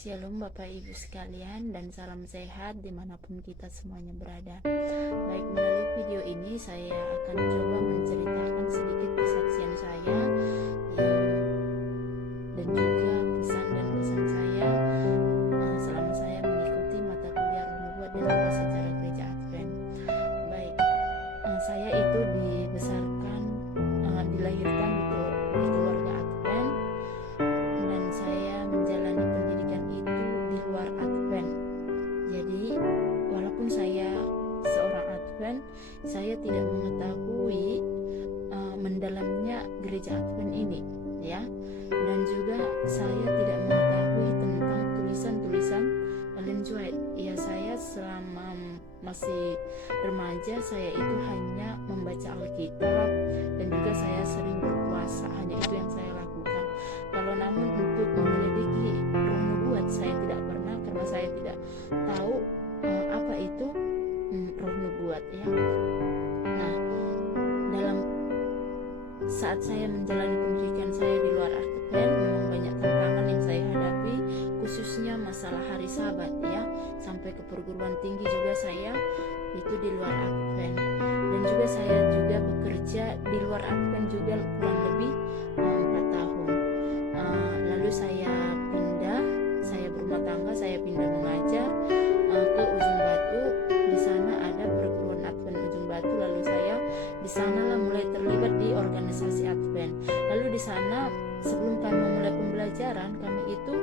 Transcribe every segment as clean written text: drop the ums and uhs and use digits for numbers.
Shalom Bapak Ibu sekalian dan salam sehat dimanapun kita semuanya berada. Baik, melalui video ini saya akan coba menceritakan sedikit kesaksian saya dan juga pesan dan kesan saya selama saya mengikuti mata kuliah Roh Nubuat dan juga sejarah gereja Advent. Baik, saya itu dibesarkan, dilahirkan di keluarga Advent, dan saya menjalani pendidikan itu di luar Advent. Jadi walaupun saya seorang Advent, saya tidak mengetahui mendalamnya gereja Advent ini, ya. Dan juga saya tidak mengetahui tentang tulisan-tulisan Ellen G. White. Ya, saya selama masih remaja saya itu hanya membaca Alkitab dan juga saya sering berpuasa. Hanya itu yang saya lakukan. Kalau namun untuk menyelidiki Roh Nubuat saya tidak pernah, karena saya tidak tahu apa itu Roh Nubuat, ya. Nah, dalam saat saya menjalani pendidikan saya di luar Advent, memang banyak tantangan yang saya hadapi, khususnya masalah hari Sabat, ya. Sampai ke perguruan tinggi juga saya itu di luar Advent, dan juga saya juga bekerja di luar Advent juga kurang lebih 4 tahun. Lalu saya berumah tangga, saya pindah mengajar ke Ujung Batu. Di sana ada perguruan Advent Ujung Batu, lalu saya di sanalah mulai terlibat di organisasi Advent. Lalu di sana sebelum kami memulai pembelajaran, kami itu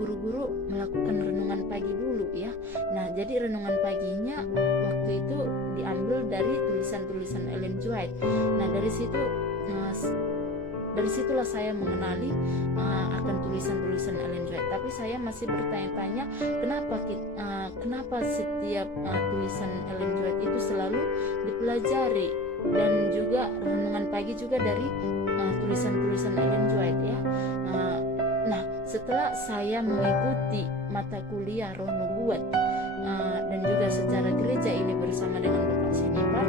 guru-guru melakukan renungan pagi dulu, ya. Nah, jadi renungan paginya waktu itu diambil dari tulisan-tulisan Ellen G. White. Nah, dari situlah saya mengenali akan tulisan-tulisan Ellen G. White. Tapi saya masih bertanya-tanya kenapa setiap tulisan Ellen G. White itu selalu dipelajari, dan juga renungan pagi juga dari tulisan-tulisan Ellen G. White, ya. Nah, setelah saya mengikuti mata kuliah Roh Nubuat dan juga sejarah gereja ini bersama dengan Bapak Syanipar,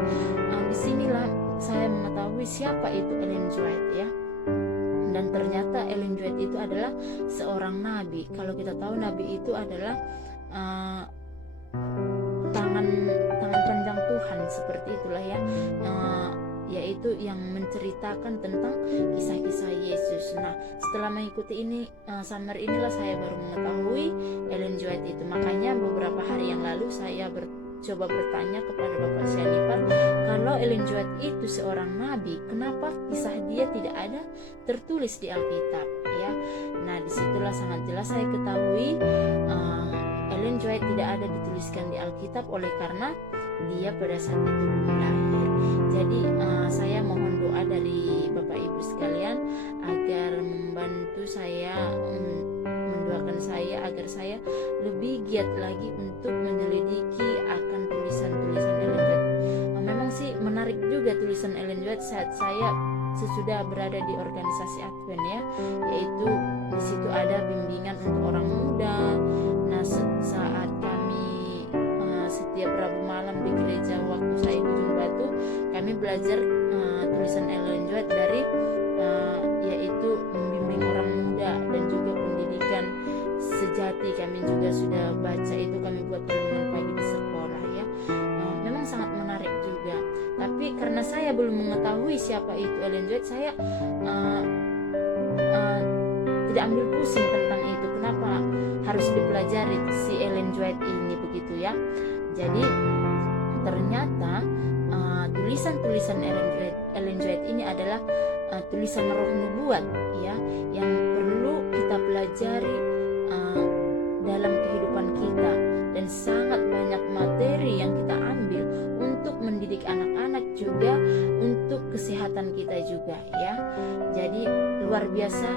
disinilah saya mengetahui siapa itu Ellen G. White, ya. Dan ternyata Ellen G. White itu adalah seorang nabi. Kalau kita tahu nabi itu adalah tangan panjang Tuhan, seperti itulah, ya. Yaitu yang menceritakan tentang kisah-kisah Yesus. Nah, setelah mengikuti ini summer inilah saya baru mengetahui Ellen G. White itu. Makanya beberapa hari yang lalu saya coba bertanya kepada Bapak Syanipar, kalau Ellen G. White itu seorang nabi, kenapa kisah dia tidak ada tertulis di Alkitab, ya? Nah, disitulah sangat jelas saya ketahui Ellen G. White tidak ada dituliskan di Alkitab oleh karena dia pada saat itu belum lahir. Jadi saya mohon doa dari Bapak Ibu sekalian agar membantu saya, mendoakan saya agar saya lebih giat lagi untuk menyelidiki akan tulisan-tulisan Ellen G. White. Memang sih menarik juga tulisan Ellen G. White saat saya sesudah berada di organisasi Advent, ya, yaitu di situ ada bimbingan untuk orang muda. Nah, saat kami setiap Rabu malam di gereja waktu saya di Ujung Batu, kami belajar tulisan Ellen G. White dari yaitu membimbing orang muda dan juga pendidikan sejati. Kami juga sudah baca itu, kami buat renungan pagi di sekolah, ya. Memang sangat menarik juga. Tapi karena saya belum mengetahui siapa itu Ellen G. White, saya tidak ambil pusing tentang itu. Kenapa harus dipelajari si Ellen G. White ini, begitu, ya. Jadi ternyata tulisan-tulisan Ellen G. White ini adalah tulisan Roh Nubuat, ya, yang perlu kita pelajari dalam kehidupan kita, dan sangat banyak materi yang kita ambil untuk mendidik anak-anak juga, untuk kesehatan kita juga, ya. Jadi luar biasa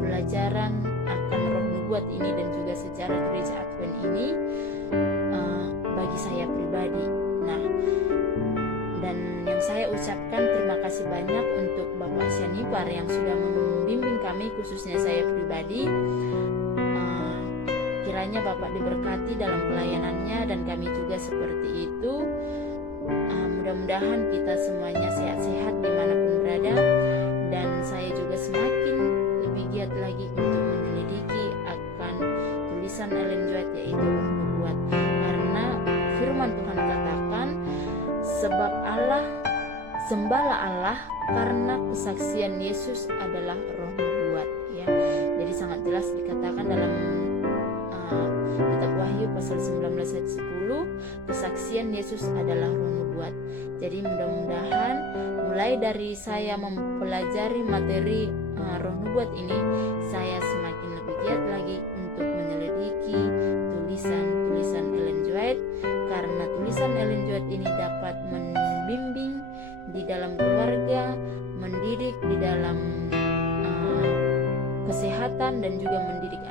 pelajaran akan Roh Nubuat ini dan juga sejarah gereja Advent ini bagi saya pribadi. Nah, dan yang saya ucapkan terima kasih banyak untuk Bapak Syanipar yang sudah membimbing kami, khususnya saya pribadi. Kiranya Bapak diberkati dalam pelayanannya dan kami juga seperti itu. Mudah-mudahan kita semuanya sehat-sehat dimanapun berada, dan saya juga semakin lebih giat lagi untuk menyelidiki akan tulisan Ellen G. White, yaitu roh nubuat. Karena firman Tuhan katakan, sebab Allah, sembahlah Allah karena kesaksian Yesus adalah roh nubuat, ya. Jadi sangat jelas dikatakan dalam kitab Wahyu pasal 19 ayat 10, kesaksian Yesus adalah roh nubuat. Jadi mudah-mudahan mulai dari saya mempelajari materi roh nubuat ini, saya semakin lebih giat lagi untuk menyelidiki tulisan-tulisan Ellen G. White, karena tulisan Ellen G. White ini dapat membimbing di dalam keluarga, mendidik di dalam kesehatan, dan juga mendidik